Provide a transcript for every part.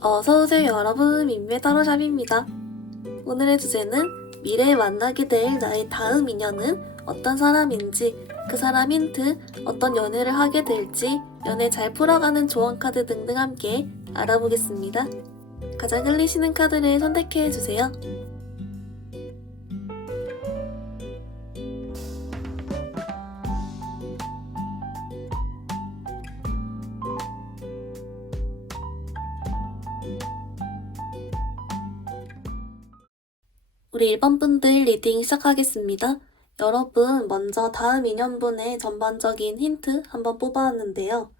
어서오세요 여러분, 민매 타로샵입니다. 오늘의 주제는 미래에 만나게 될 나의 다음 인연은 어떤 사람인지, 그 사람 힌트, 어떤 연애를 하게 될지, 연애 잘 풀어가는 조언 카드 등등 함께 알아보겠습니다. 가장 끌리시는 카드를 선택해주세요. 우리 1번 분들 리딩 시작하겠습니다. 여러분, 먼저 다음 인연분의 전반적인 힌트 한번 뽑아왔는데요.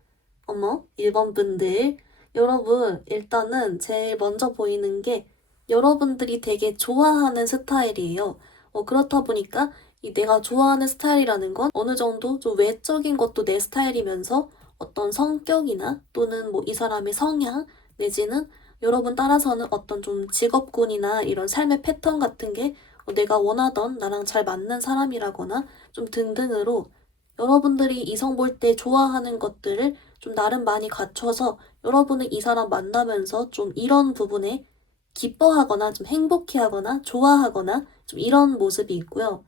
어머, 1번 분들. 여러분, 일단은 제일 먼저 보이는 게 여러분들이 되게 좋아하는 스타일이에요. 그렇다 보니까 이 내가 좋아하는 스타일이라는 건 어느 정도 좀 외적인 것도 내 스타일이면서 어떤 성격이나 또는 뭐 이 사람의 성향 내지는 여러분 따라서는 어떤 좀 직업군이나 이런 삶의 패턴 같은 게 내가 원하던 나랑 잘 맞는 사람이라거나 좀 등등으로 여러분들이 이성 볼 때 좋아하는 것들을 좀 나름 많이 갖춰서 여러분은 이 사람 만나면서 좀 이런 부분에 기뻐하거나 좀 행복해하거나 좋아하거나 좀 이런 모습이 있고요.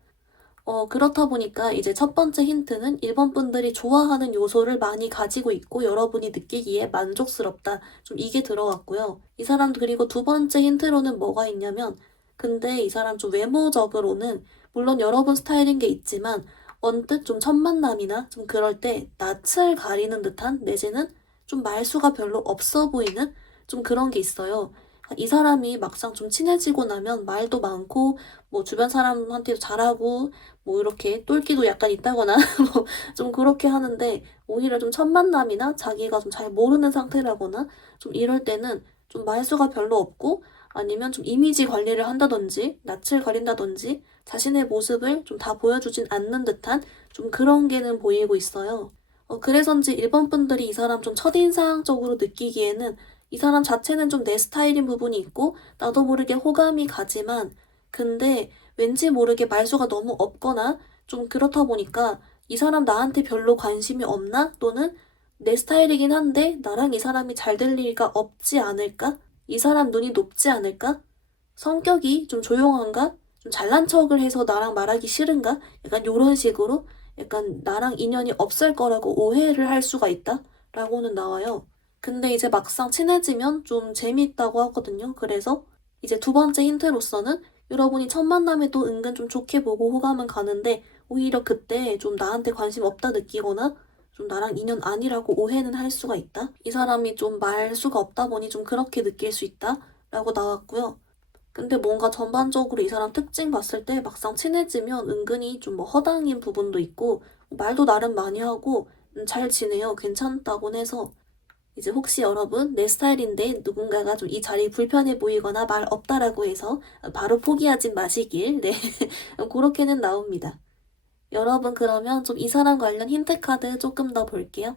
그렇다 보니까 이제 첫 번째 힌트는 1번 분들이 좋아하는 요소를 많이 가지고 있고 여러분이 느끼기에 만족스럽다. 좀 이게 들어갔고요. 이 사람 그리고 두 번째 힌트로는 뭐가 있냐면 근데 이 사람 좀 외모적으로는 물론 여러분 스타일인 게 있지만 언뜻 좀 첫 만남이나 좀 그럴 때 낯을 가리는 듯한 내지는 좀 말수가 별로 없어 보이는 좀 그런 게 있어요. 이 사람이 막상 좀 친해지고 나면 말도 많고 뭐 주변 사람한테도 잘하고 뭐 이렇게 똘끼도 약간 있다거나 뭐 좀 그렇게 하는데 오히려 좀 첫 만남이나 자기가 좀 잘 모르는 상태라거나 좀 이럴 때는 좀 말수가 별로 없고 아니면 좀 이미지 관리를 한다든지 낯을 가린다든지 자신의 모습을 좀 다 보여주진 않는 듯한 좀 그런 게는 보이고 있어요. 그래서인지 일본 분들이 이 사람 좀 첫인상적으로 느끼기에는 이 사람 자체는 좀 내 스타일인 부분이 있고 나도 모르게 호감이 가지만 근데 왠지 모르게 말수가 너무 없거나 좀 그렇다 보니까 이 사람 나한테 별로 관심이 없나? 또는 내 스타일이긴 한데 나랑 이 사람이 잘 될 리가 없지 않을까? 이 사람 눈이 높지 않을까? 성격이 좀 조용한가? 좀 잘난 척을 해서 나랑 말하기 싫은가? 약간 요런 식으로 약간 나랑 인연이 없을 거라고 오해를 할 수가 있다? 라고는 나와요. 근데 이제 막상 친해지면 좀 재미있다고 하거든요. 그래서 이제 두 번째 힌트로서는 여러분이 첫 만남에도 은근 좀 좋게 보고 호감은 가는데 오히려 그때 좀 나한테 관심 없다 느끼거나 좀 나랑 인연 아니라고 오해는 할 수가 있다. 이 사람이 좀 말수가 없다 보니 좀 그렇게 느낄 수 있다. 라고 나왔고요. 근데 뭔가 전반적으로 이 사람 특징 봤을 때 막상 친해지면 은근히 좀 뭐 허당인 부분도 있고 말도 나름 많이 하고 잘 지내요. 괜찮다곤 해서 이제 혹시 여러분 내 스타일인데 누군가가 좀 이 자리 불편해 보이거나 말 없다라고 해서 바로 포기하진 마시길. 네. 그렇게는 나옵니다. 여러분 그러면 좀 이 사람 관련 힌트 카드 조금 더 볼게요.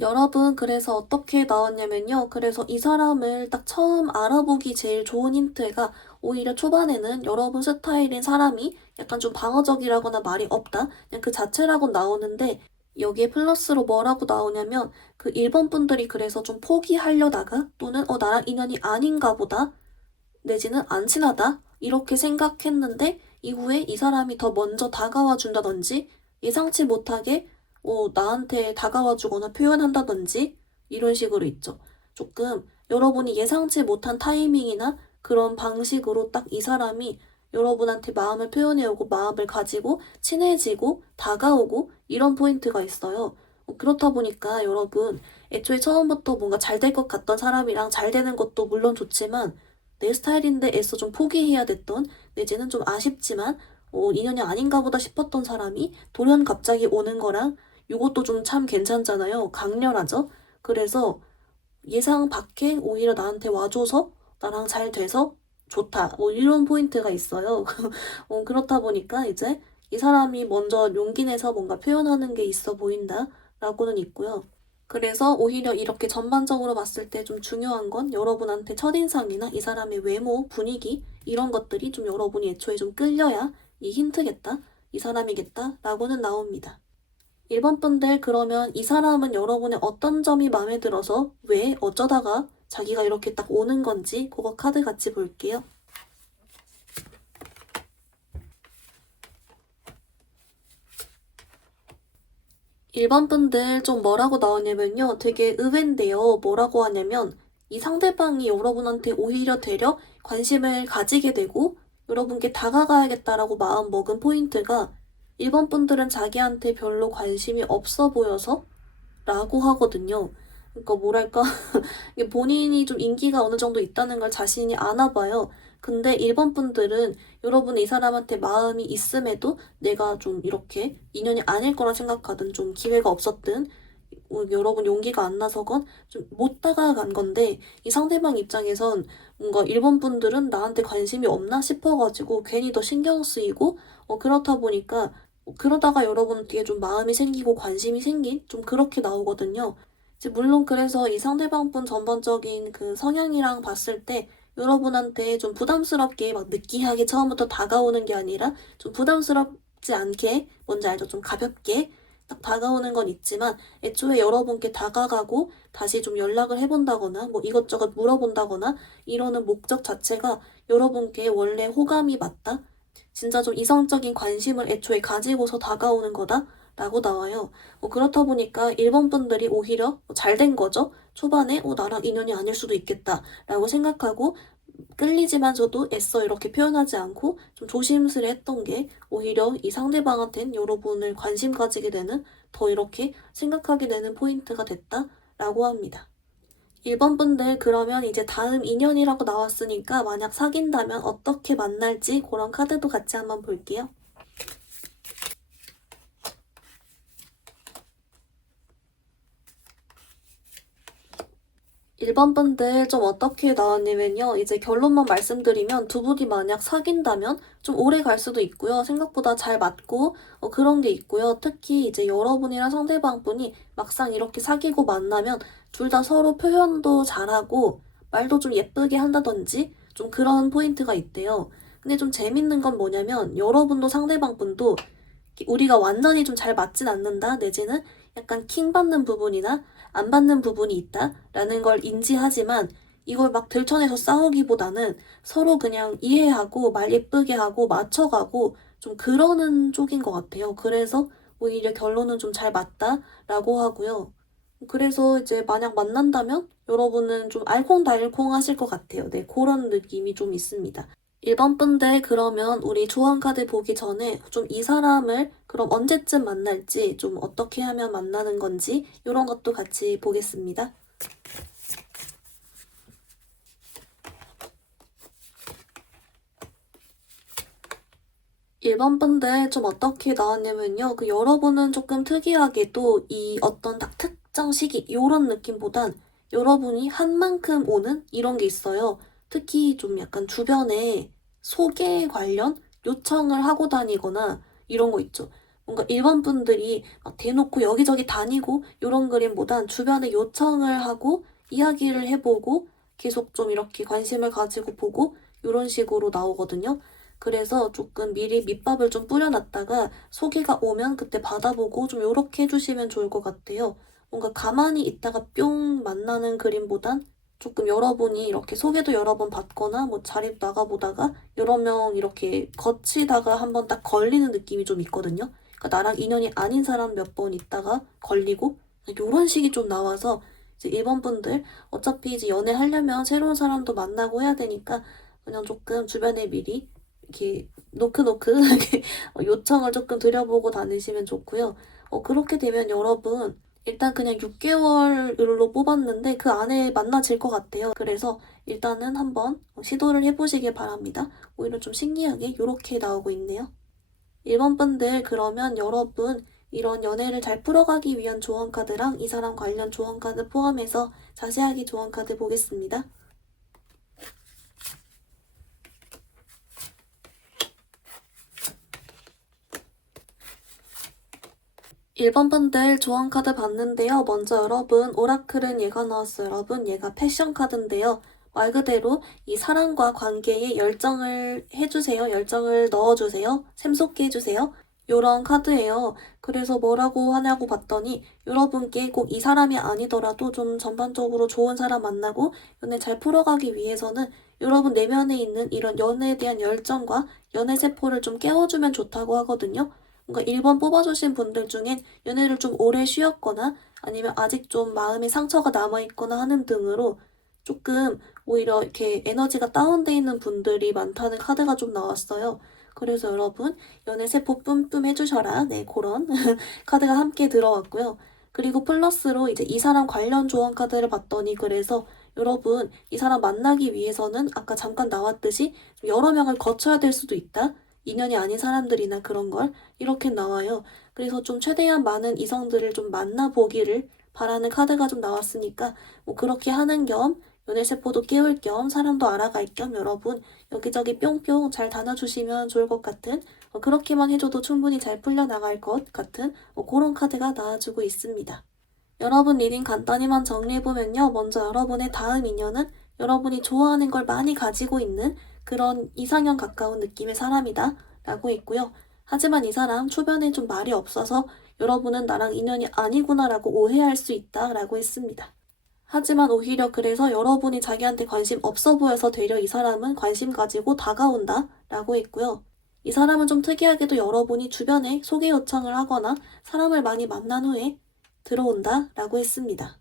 여러분 그래서 어떻게 나왔냐면요. 그래서 이 사람을 딱 처음 알아보기 제일 좋은 힌트가 오히려 초반에는 여러분 스타일인 사람이 약간 좀 방어적이라거나 말이 없다. 그냥 그 자체라고 나오는데 여기에 플러스로 뭐라고 나오냐면 그 1번 분들이 그래서 좀 포기하려다가 또는 나랑 인연이 아닌가 보다 내지는 안 친하다 이렇게 생각했는데 이후에 이 사람이 더 먼저 다가와 준다든지 예상치 못하게 나한테 다가와 주거나 표현한다든지 이런 식으로 있죠. 조금 여러분이 예상치 못한 타이밍이나 그런 방식으로 딱 이 사람이 여러분한테 마음을 표현해오고 마음을 가지고 친해지고 다가오고 이런 포인트가 있어요. 그렇다 보니까 여러분 애초에 처음부터 뭔가 잘 될 것 같던 사람이랑 잘 되는 것도 물론 좋지만 내 스타일인데 애써 좀 포기해야 됐던 내지는 좀 아쉽지만 인연이 아닌가 보다 싶었던 사람이 돌연 갑자기 오는 거랑 이것도 좀 참 괜찮잖아요. 강렬하죠? 그래서 예상 밖에 오히려 나한테 와줘서 나랑 잘 돼서 좋다. 뭐 이런 포인트가 있어요. 그렇다 보니까 이제 이 사람이 먼저 용기 내서 뭔가 표현하는 게 있어 보인다. 라고는 있고요. 그래서 오히려 이렇게 전반적으로 봤을 때 좀 중요한 건 여러분한테 첫인상이나 이 사람의 외모, 분위기 이런 것들이 좀 여러분이 애초에 좀 끌려야 이 힌트겠다, 이 사람이겠다 라고는 나옵니다. 1번 분들 그러면 이 사람은 여러분의 어떤 점이 마음에 들어서 왜 어쩌다가 자기가 이렇게 딱 오는 건지 그거 카드 같이 볼게요. 1번 분들 좀 뭐라고 나오냐면요. 되게 의외인데요. 뭐라고 하냐면 이 상대방이 여러분한테 오히려 되려 관심을 가지게 되고 여러분께 다가가야겠다라고 마음 먹은 포인트가 1번 분들은 자기한테 별로 관심이 없어 보여서 라고 하거든요. 그러니까 뭐랄까 이게 본인이 좀 인기가 어느 정도 있다는 걸 자신이 아나 봐요. 근데 1번 분들은 여러분이 이 사람한테 마음이 있음에도 내가 좀 이렇게 인연이 아닐 거라 생각하든 좀 기회가 없었든 여러분 용기가 안 나서건 좀 못 다가간 건데 이 상대방 입장에선 뭔가 1번 분들은 나한테 관심이 없나 싶어가지고 괜히 더 신경 쓰이고 그렇다 보니까 그러다가 여러분 뒤에 좀 마음이 생기고 관심이 생긴 좀 그렇게 나오거든요. 이제 물론 그래서 이 상대방 분 전반적인 그 성향이랑 봤을 때 여러분한테 좀 부담스럽게 막 느끼하게 처음부터 다가오는 게 아니라 좀 부담스럽지 않게 뭔지 알죠? 좀 가볍게 딱 다가오는 건 있지만 애초에 여러분께 다가가고 다시 좀 연락을 해본다거나 뭐 이것저것 물어본다거나 이러는 목적 자체가 여러분께 원래 호감이 맞다? 진짜 좀 이성적인 관심을 애초에 가지고서 다가오는 거다? 라고 나와요. 그렇다 보니까 1번 분들이 오히려 잘 된 거죠. 초반에 나랑 인연이 아닐 수도 있겠다 라고 생각하고 끌리지만서도 애써 이렇게 표현하지 않고 좀 조심스레 했던 게 오히려 이 상대방한텐 여러분을 관심 가지게 되는 더 이렇게 생각하게 되는 포인트가 됐다라고 합니다. 1번 분들 그러면 이제 다음 인연이라고 나왔으니까 만약 사귄다면 어떻게 만날지 그런 카드도 같이 한번 볼게요. 1번 분들 좀 어떻게 나왔냐면요. 이제 결론만 말씀드리면 두 분이 만약 사귄다면 좀 오래 갈 수도 있고요. 생각보다 잘 맞고 그런 게 있고요. 특히 이제 여러분이랑 상대방 분이 막상 이렇게 사귀고 만나면 둘 다 서로 표현도 잘하고 말도 좀 예쁘게 한다든지 좀 그런 포인트가 있대요. 근데 좀 재밌는 건 뭐냐면 여러분도 상대방 분도 우리가 완전히 좀 잘 맞진 않는다 내지는 약간 킹 받는 부분이나 안 받는 부분이 있다라는 걸 인지하지만 이걸 막 들춰내서 싸우기보다는 서로 그냥 이해하고 말 예쁘게 하고 맞춰가고 좀 그러는 쪽인 것 같아요. 그래서 오히려 결론은 좀 잘 맞다라고 하고요. 그래서 이제 만약 만난다면 여러분은 좀 알콩달콩 하실 것 같아요. 네, 그런 느낌이 좀 있습니다. 1번 분들 그러면 우리 조언 카드 보기 전에 좀 이 사람을 그럼 언제쯤 만날지 좀 어떻게 하면 만나는 건지 이런 것도 같이 보겠습니다. 1번 분들 좀 어떻게 나왔냐면요. 여러분은 조금 특이하게도 이 어떤 딱 특정 시기 요런 느낌보단 여러분이 한 만큼 오는 이런 게 있어요. 특히 좀 약간 주변에 소개 관련 요청을 하고 다니거나 이런 거 있죠. 뭔가 1번 분들이 막 대놓고 여기저기 다니고 요런 그림보단 주변에 요청을 하고 이야기를 해보고 계속 좀 이렇게 관심을 가지고 보고 요런 식으로 나오거든요. 그래서 조금 미리 밑밥을 좀 뿌려놨다가 소개가 오면 그때 받아보고 좀 요렇게 해주시면 좋을 것 같아요. 뭔가 가만히 있다가 뿅 만나는 그림보단 조금 여러분이 이렇게 소개도 여러 번 받거나 뭐 자리 나가보다가 여러 명 이렇게 거치다가 한번 딱 걸리는 느낌이 좀 있거든요. 그러니까 나랑 인연이 아닌 사람 몇 번 있다가 걸리고 요런 식이 좀 나와서 이제 1번 분들 어차피 이제 연애하려면 새로운 사람도 만나고 해야 되니까 그냥 조금 주변에 미리 이렇게 노크노크 이렇게 요청을 조금 드려보고 다니시면 좋고요. 그렇게 되면 여러분 일단 그냥 6개월로 뽑았는데 그 안에 만나질 것 같아요. 그래서 일단은 한번 시도를 해보시길 바랍니다. 오히려 좀 신기하게 이렇게 나오고 있네요. 1번 분들 그러면 여러분 이런 연애를 잘 풀어가기 위한 조언 카드랑 이 사람 관련 조언 카드 포함해서 자세하게 조언 카드 보겠습니다. 1번 분들 조언 카드 봤는데요. 먼저 여러분 오라클은 얘가 나왔어요. 여러분 얘가 패션 카드인데요. 말 그대로 이 사랑과 관계에 열정을 해주세요. 열정을 넣어주세요. 샘솟게 해주세요. 요런 카드예요. 그래서 뭐라고 하냐고 봤더니 여러분께 꼭 이 사람이 아니더라도 좀 전반적으로 좋은 사람 만나고 연애 잘 풀어가기 위해서는 여러분 내면에 있는 이런 연애에 대한 열정과 연애 세포를 좀 깨워주면 좋다고 하거든요. 그러니까 1번 뽑아주신 분들 중엔 연애를 좀 오래 쉬었거나 아니면 아직 좀 마음에 상처가 남아있거나 하는 등으로 조금 오히려 이렇게 에너지가 다운돼 있는 분들이 많다는 카드가 좀 나왔어요. 그래서 여러분 연애세포 뿜뿜 해주셔라. 네, 그런 카드가 함께 들어왔고요. 그리고 플러스로 이제 이 사람 관련 조언 카드를 봤더니 그래서 여러분 이 사람 만나기 위해서는 아까 잠깐 나왔듯이 여러 명을 거쳐야 될 수도 있다. 인연이 아닌 사람들이나 그런 걸 이렇게 나와요. 그래서 좀 최대한 많은 이성들을 좀 만나보기를 바라는 카드가 좀 나왔으니까 뭐 그렇게 하는 겸 연애세포도 깨울 겸 사람도 알아갈 겸 여러분 여기저기 뿅뿅 잘 다녀주시면 좋을 것 같은 그렇게만 해줘도 충분히 잘 풀려나갈 것 같은 그런 카드가 나와주고 있습니다. 여러분 리딩 간단히만 정리해보면요. 먼저 여러분의 다음 인연은 여러분이 좋아하는 걸 많이 가지고 있는 그런 이상형 가까운 느낌의 사람이다 라고 있고요. 하지만 이 사람 주변에 좀 말이 없어서 여러분은 나랑 인연이 아니구나 라고 오해할 수 있다 라고 했습니다. 하지만 오히려 그래서 여러분이 자기한테 관심 없어 보여서 되려 이 사람은 관심 가지고 다가온다 라고 했고요. 이 사람은 좀 특이하게도 여러분이 주변에 소개 요청을 하거나 사람을 많이 만난 후에 들어온다 라고 했습니다.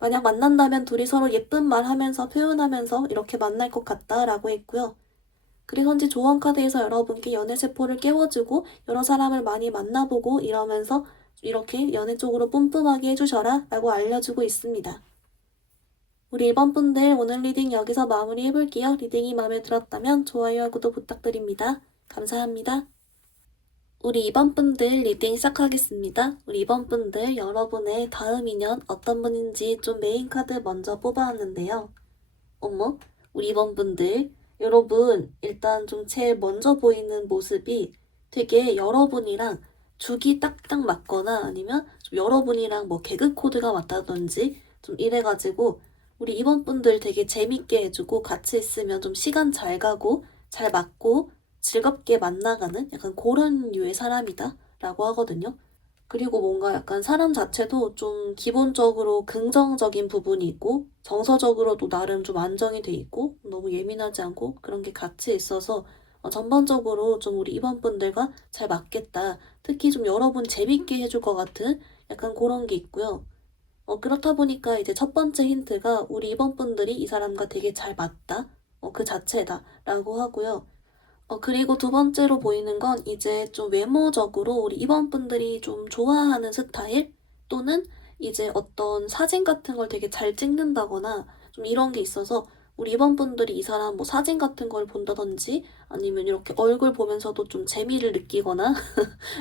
만약 만난다면 둘이 서로 예쁜 말 하면서 표현하면서 이렇게 만날 것 같다 라고 했고요. 그래서인지 조언 카드에서 여러분께 연애 세포를 깨워주고 여러 사람을 많이 만나보고 이러면서 이렇게 연애 쪽으로 뿜뿜하게 해주셔라 라고 알려주고 있습니다. 우리 1번 분들 오늘 리딩 여기서 마무리 해볼게요. 리딩이 마음에 들었다면 좋아요와 구독 부탁드립니다. 감사합니다. 우리 2번 분들 리딩 시작하겠습니다. 우리 2번 분들 여러분의 다음 인연 어떤 분인지 좀 메인 카드 먼저 뽑아왔는데요. 어머, 우리 2번 분들 여러분 일단 좀 제일 먼저 보이는 모습이 되게 여러분이랑 죽이 딱딱 맞거나 아니면 좀 여러분이랑 뭐 개그 코드가 맞다든지 좀 이래가지고 우리 2번 분들 되게 재밌게 해주고 같이 있으면 좀 시간 잘 가고 잘 맞고 즐겁게 만나가는 약간 그런 류의 사람이다 라고 하거든요. 그리고 뭔가 약간 사람 자체도 좀 기본적으로 긍정적인 부분이 있고 정서적으로도 나름 좀 안정이 돼 있고 너무 예민하지 않고 그런 게 같이 있어서 전반적으로 좀 우리 2번 분들과 잘 맞겠다. 특히 좀 여러분 재밌게 해줄 것 같은 약간 그런 게 있고요. 그렇다 보니까 이제 첫 번째 힌트가 우리 2번 분들이 이 사람과 되게 잘 맞다. 그 자체다. 라고 하고요. 그리고 두 번째로 보이는 건 이제 좀 외모적으로 우리 2번 분들이 좀 좋아하는 스타일 또는 이제 어떤 사진 같은 걸 되게 잘 찍는다거나 좀 이런 게 있어서 우리 2번 분들이 이 사람 뭐 사진 같은 걸 본다든지 아니면 이렇게 얼굴 보면서도 좀 재미를 느끼거나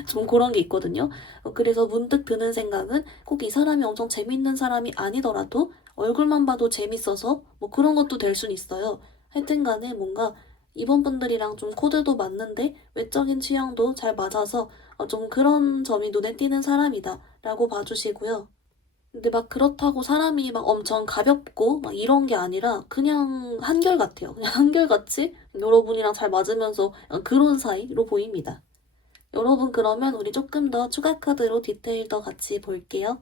좀 그런 게 있거든요. 그래서 문득 드는 생각은 꼭 이 사람이 엄청 재밌는 사람이 아니더라도 얼굴만 봐도 재밌어서 뭐 그런 것도 될 순 있어요. 하여튼 간에 뭔가 이번 분들이랑 좀 코드도 맞는데 외적인 취향도 잘 맞아서 좀 그런 점이 눈에 띄는 사람이다 라고 봐주시고요. 근데 막 그렇다고 사람이 막 엄청 가볍고 막 이런 게 아니라 그냥 한결같아요. 그냥 한결같이 여러분이랑 잘 맞으면서 그런 사이로 보입니다. 여러분 그러면 우리 조금 더 추가 카드로 디테일 더 같이 볼게요.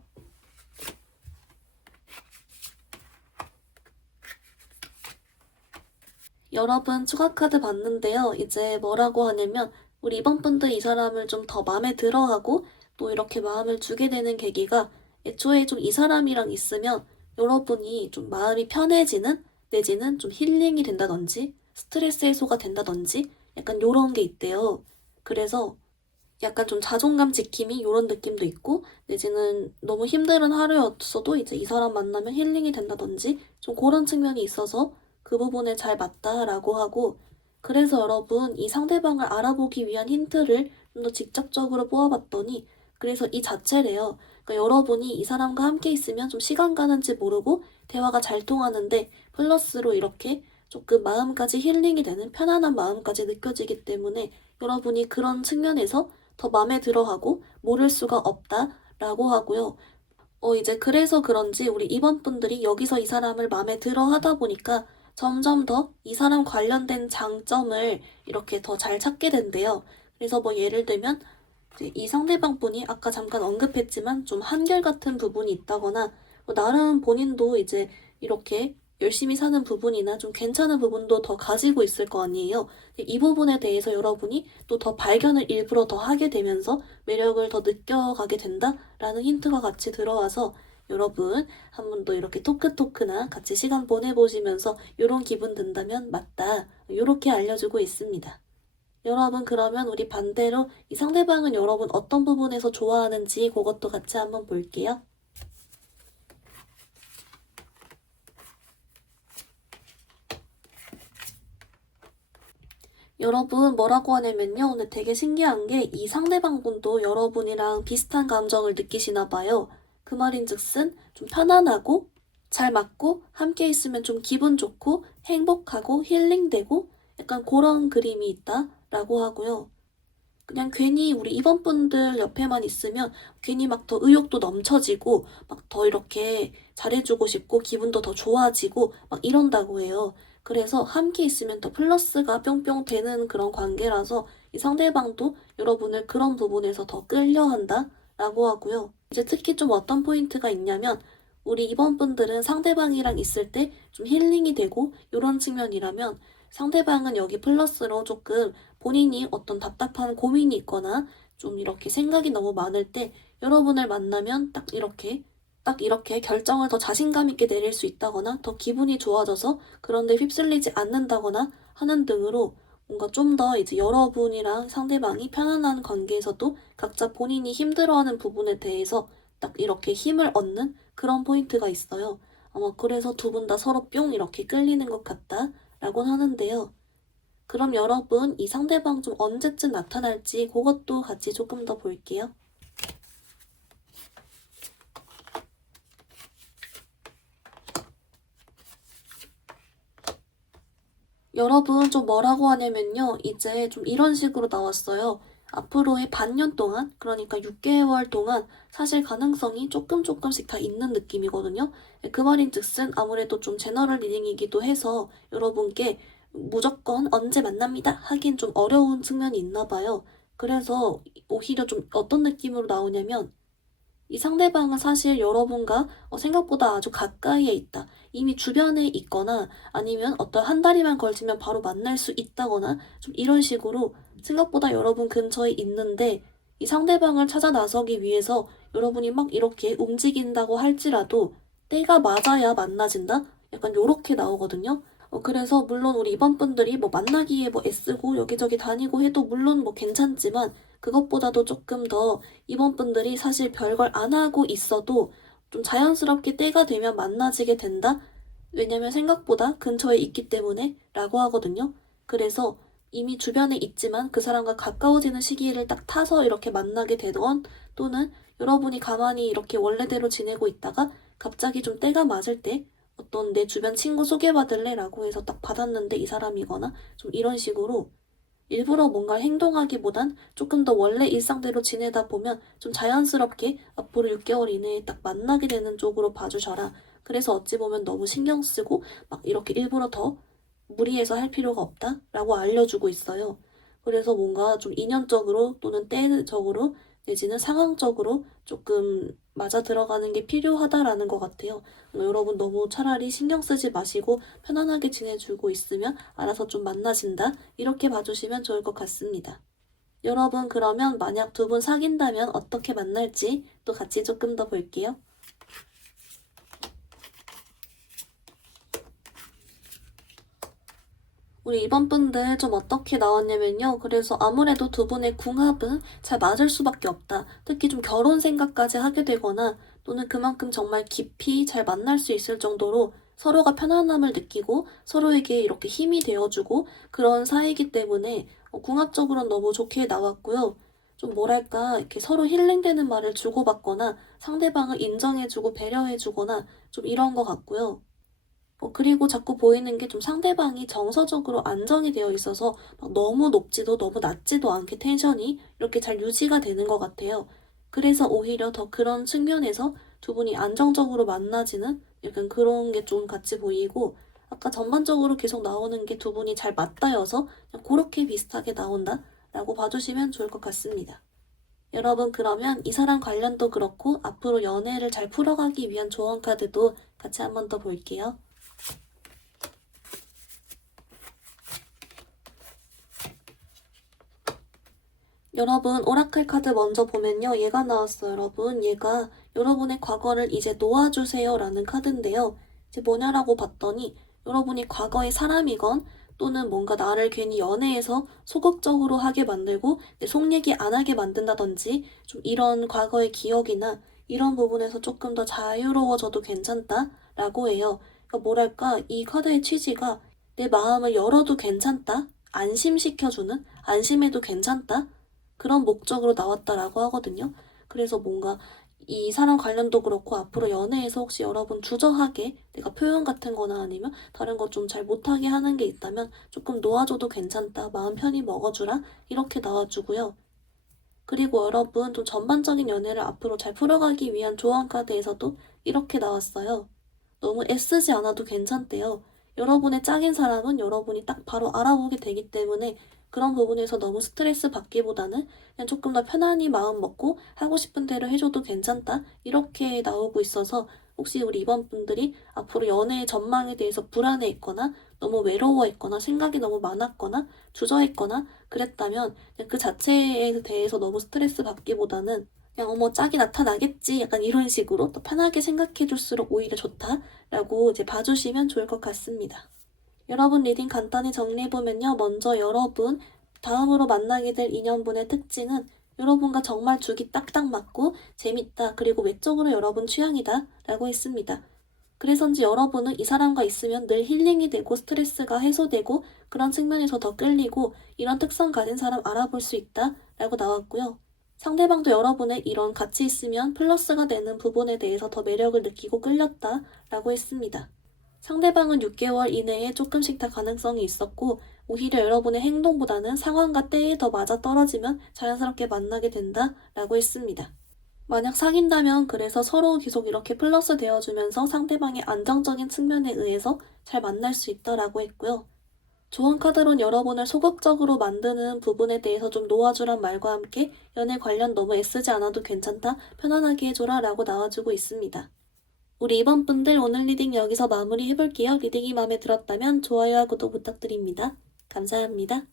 여러분 추가 카드 봤는데요. 이제 뭐라고 하냐면 우리 이번 분도 이 사람을 좀 더 마음에 들어하고 또 이렇게 마음을 주게 되는 계기가 애초에 좀 이 사람이랑 있으면 여러분이 좀 마음이 편해지는 내지는 좀 힐링이 된다든지 스트레스 해소가 된다든지 약간 요런 게 있대요. 그래서 약간 좀 자존감 지킴이 이런 느낌도 있고 내지는 너무 힘든 하루였어도 이제 이 사람 만나면 힐링이 된다든지 좀 그런 측면이 있어서 그 부분에 잘 맞다라고 하고 그래서 여러분 이 상대방을 알아보기 위한 힌트를 좀 더 직접적으로 뽑아봤더니 그래서 이 자체래요. 그러니까 여러분이 이 사람과 함께 있으면 좀 시간 가는지 모르고 대화가 잘 통하는데 플러스로 이렇게 조금 마음까지 힐링이 되는 편안한 마음까지 느껴지기 때문에 여러분이 그런 측면에서 더 마음에 들어하고 모를 수가 없다라고 하고요. 이제 그래서 그런지 우리 이번 분들이 여기서 이 사람을 마음에 들어 하다 보니까 점점 더 이 사람 관련된 장점을 이렇게 더 잘 찾게 된대요. 그래서 뭐 예를 들면 이제 이 상대방 분이 아까 잠깐 언급했지만 좀 한결같은 부분이 있다거나 나름 본인도 이제 이렇게 열심히 사는 부분이나 좀 괜찮은 부분도 더 가지고 있을 거 아니에요. 이 부분에 대해서 여러분이 또 더 발견을 일부러 더 하게 되면서 매력을 더 느껴가게 된다라는 힌트가 같이 들어와서 여러분 한 번 더 이렇게 토크토크나 같이 시간 보내보시면서 이런 기분 든다면 맞다. 이렇게 알려주고 있습니다. 여러분 그러면 우리 반대로 이 상대방은 여러분 어떤 부분에서 좋아하는지 그것도 같이 한번 볼게요. 여러분 뭐라고 하냐면요. 오늘 되게 신기한 게 이 상대방분도 여러분이랑 비슷한 감정을 느끼시나 봐요. 그 말인즉슨 좀 편안하고 잘 맞고 함께 있으면 좀 기분 좋고 행복하고 힐링되고 약간 그런 그림이 있다라고 하고요. 그냥 괜히 우리 입원분들 옆에만 있으면 괜히 막 더 의욕도 넘쳐지고 막 더 이렇게 잘해주고 싶고 기분도 더 좋아지고 막 이런다고 해요. 그래서 함께 있으면 더 플러스가 뿅뿅 되는 그런 관계라서 이 상대방도 여러분을 그런 부분에서 더 끌려한다 라고 하고요. 이제 특히 좀 어떤 포인트가 있냐면 우리 입원분들은 상대방이랑 있을 때 좀 힐링이 되고 이런 측면이라면 상대방은 여기 플러스로 조금 본인이 어떤 답답한 고민이 있거나 좀 이렇게 생각이 너무 많을 때 여러분을 만나면 딱 이렇게 결정을 더 자신감 있게 내릴 수 있다거나 더 기분이 좋아져서 그런데 휩쓸리지 않는다거나 하는 등으로 뭔가 좀 더 이제 여러분이랑 상대방이 편안한 관계에서도 각자 본인이 힘들어하는 부분에 대해서 딱 이렇게 힘을 얻는 그런 포인트가 있어요. 아마 그래서 두 분 다 서로 뿅 이렇게 끌리는 것 같다라고 하는데요. 그럼 여러분 이 상대방 좀 언제쯤 나타날지 그것도 같이 조금 더 볼게요. 여러분 좀 뭐라고 하냐면요. 이제 좀 이런 식으로 나왔어요. 앞으로의 반년 동안, 그러니까 6개월 동안 사실 가능성이 조금씩 다 있는 느낌이거든요. 그 말인즉슨 아무래도 좀 제너럴 리딩이기도 해서 여러분께 무조건 언제 만납니다 하긴 좀 어려운 측면이 있나 봐요. 그래서 오히려 좀 어떤 느낌으로 나오냐면 이 상대방은 사실 여러분과 생각보다 아주 가까이에 있다. 이미 주변에 있거나 아니면 어떤 한 다리만 걸치면 바로 만날 수 있다거나 좀 이런 식으로 생각보다 여러분 근처에 있는데 이 상대방을 찾아 나서기 위해서 여러분이 막 이렇게 움직인다고 할지라도 때가 맞아야 만나진다? 약간 요렇게 나오거든요. 그래서 물론 우리 이번 분들이 뭐 만나기에 뭐 애쓰고 여기저기 다니고 해도 물론 뭐 괜찮지만 그것보다도 조금 더 이번 분들이 사실 별걸 안 하고 있어도 좀 자연스럽게 때가 되면 만나지게 된다? 왜냐면 생각보다 근처에 있기 때문에 라고 하거든요. 그래서 이미 주변에 있지만 그 사람과 가까워지는 시기를 딱 타서 이렇게 만나게 되던 또는 여러분이 가만히 이렇게 원래대로 지내고 있다가 갑자기 좀 때가 맞을 때 어떤 내 주변 친구 소개받을래? 라고 해서 딱 받았는데 이 사람이거나 좀 이런 식으로 일부러 뭔가 행동하기보단 조금 더 원래 일상대로 지내다 보면 좀 자연스럽게 앞으로 6개월 이내에 딱 만나게 되는 쪽으로 봐주셔라. 그래서 어찌 보면 너무 신경 쓰고 막 이렇게 일부러 더 무리해서 할 필요가 없다라고 알려주고 있어요. 그래서 뭔가 좀 인연적으로 또는 때적으로 내지는 상황적으로 조금 맞아 들어가는 게 필요하다라는 것 같아요. 여러분 너무 차라리 신경 쓰지 마시고 편안하게 지내주고 있으면 알아서 좀 만나진다. 이렇게 봐주시면 좋을 것 같습니다. 여러분 그러면 만약 두 분 사귄다면 어떻게 만날지 또 같이 조금 더 볼게요. 우리 이번 분들 좀 어떻게 나왔냐면요. 그래서 아무래도 두 분의 궁합은 잘 맞을 수밖에 없다. 특히 좀 결혼 생각까지 하게 되거나 또는 그만큼 정말 깊이 잘 만날 수 있을 정도로 서로가 편안함을 느끼고 서로에게 이렇게 힘이 되어주고 그런 사이이기 때문에 궁합적으로는 너무 좋게 나왔고요. 좀 뭐랄까 이렇게 서로 힐링되는 말을 주고받거나 상대방을 인정해주고 배려해주거나 좀 이런 것 같고요. 그리고 자꾸 보이는 게 좀 상대방이 정서적으로 안정이 되어 있어서 막 너무 높지도 너무 낮지도 않게 텐션이 이렇게 잘 유지가 되는 것 같아요. 그래서 오히려 더 그런 측면에서 두 분이 안정적으로 만나지는 약간 그런 게 좀 같이 보이고 아까 전반적으로 계속 나오는 게 두 분이 잘 맞닿여서 그냥 그렇게 비슷하게 나온다라고 봐주시면 좋을 것 같습니다. 여러분 그러면 이 사람 관련도 그렇고 앞으로 연애를 잘 풀어가기 위한 조언 카드도 같이 한 번 더 볼게요. 여러분 오라클 카드 먼저 보면요. 얘가 나왔어요. 여러분 얘가 여러분의 과거를 이제 놓아주세요 라는 카드인데요. 이제 뭐냐라고 봤더니 여러분이 과거의 사람이건 또는 뭔가 나를 괜히 연애에서 소극적으로 하게 만들고 내 속 얘기 안 하게 만든다든지 좀 이런 과거의 기억이나 이런 부분에서 조금 더 자유로워져도 괜찮다라고 해요. 그러니까 뭐랄까 이 카드의 취지가 내 마음을 열어도 괜찮다, 안심시켜주는, 안심해도 괜찮다 그런 목적으로 나왔다라고 하거든요. 그래서 뭔가 이 사람 관련도 그렇고 앞으로 연애에서 혹시 여러분 주저하게 내가 표현 같은 거나 아니면 다른 거 좀 잘 못하게 하는 게 있다면 조금 놓아줘도 괜찮다. 마음 편히 먹어주라. 이렇게 나와주고요. 그리고 여러분 좀 전반적인 연애를 앞으로 잘 풀어가기 위한 조언 카드에서도 이렇게 나왔어요. 너무 애쓰지 않아도 괜찮대요. 여러분의 짝인 사람은 여러분이 딱 바로 알아보게 되기 때문에 그런 부분에서 너무 스트레스 받기보다는 그냥 조금 더 편안히 마음 먹고 하고 싶은 대로 해줘도 괜찮다. 이렇게 나오고 있어서 혹시 우리 이번 분들이 앞으로 연애의 전망에 대해서 불안해 있거나 너무 외로워 있거나 생각이 너무 많았거나 주저했거나 그랬다면 그냥 그 자체에 대해서 너무 스트레스 받기보다는 그냥 어머 짝이 나타나겠지 약간 이런 식으로 더 편하게 생각해 줄수록 오히려 좋다라고 이제 봐주시면 좋을 것 같습니다. 여러분 리딩 간단히 정리해보면요. 먼저 여러분 다음으로 만나게 될 인연분의 특징은 여러분과 정말 죽이 딱딱 맞고 재밌다 그리고 외적으로 여러분 취향이다 라고 했습니다. 그래서인지 여러분은 이 사람과 있으면 늘 힐링이 되고 스트레스가 해소되고 그런 측면에서 더 끌리고 이런 특성 가진 사람 알아볼 수 있다 라고 나왔고요. 상대방도 여러분의 이런 같이 있으면 플러스가 되는 부분에 대해서 더 매력을 느끼고 끌렸다 라고 했습니다. 상대방은 6개월 이내에 조금씩 다 가능성이 있었고 오히려 여러분의 행동보다는 상황과 때에 더 맞아떨어지면 자연스럽게 만나게 된다 라고 했습니다. 만약 사귄다면 그래서 서로 계속 이렇게 플러스 되어주면서 상대방의 안정적인 측면에 의해서 잘 만날 수 있다라고 했고요. 조언 카드론 여러분을 소극적으로 만드는 부분에 대해서 좀 놓아주란 말과 함께 연애 관련 너무 애쓰지 않아도 괜찮다, 편안하게 해줘라 라고 나와주고 있습니다. 우리 이번 분들 오늘 리딩 여기서 마무리 해볼게요. 리딩이 마음에 들었다면 좋아요와 구독 부탁드립니다. 감사합니다.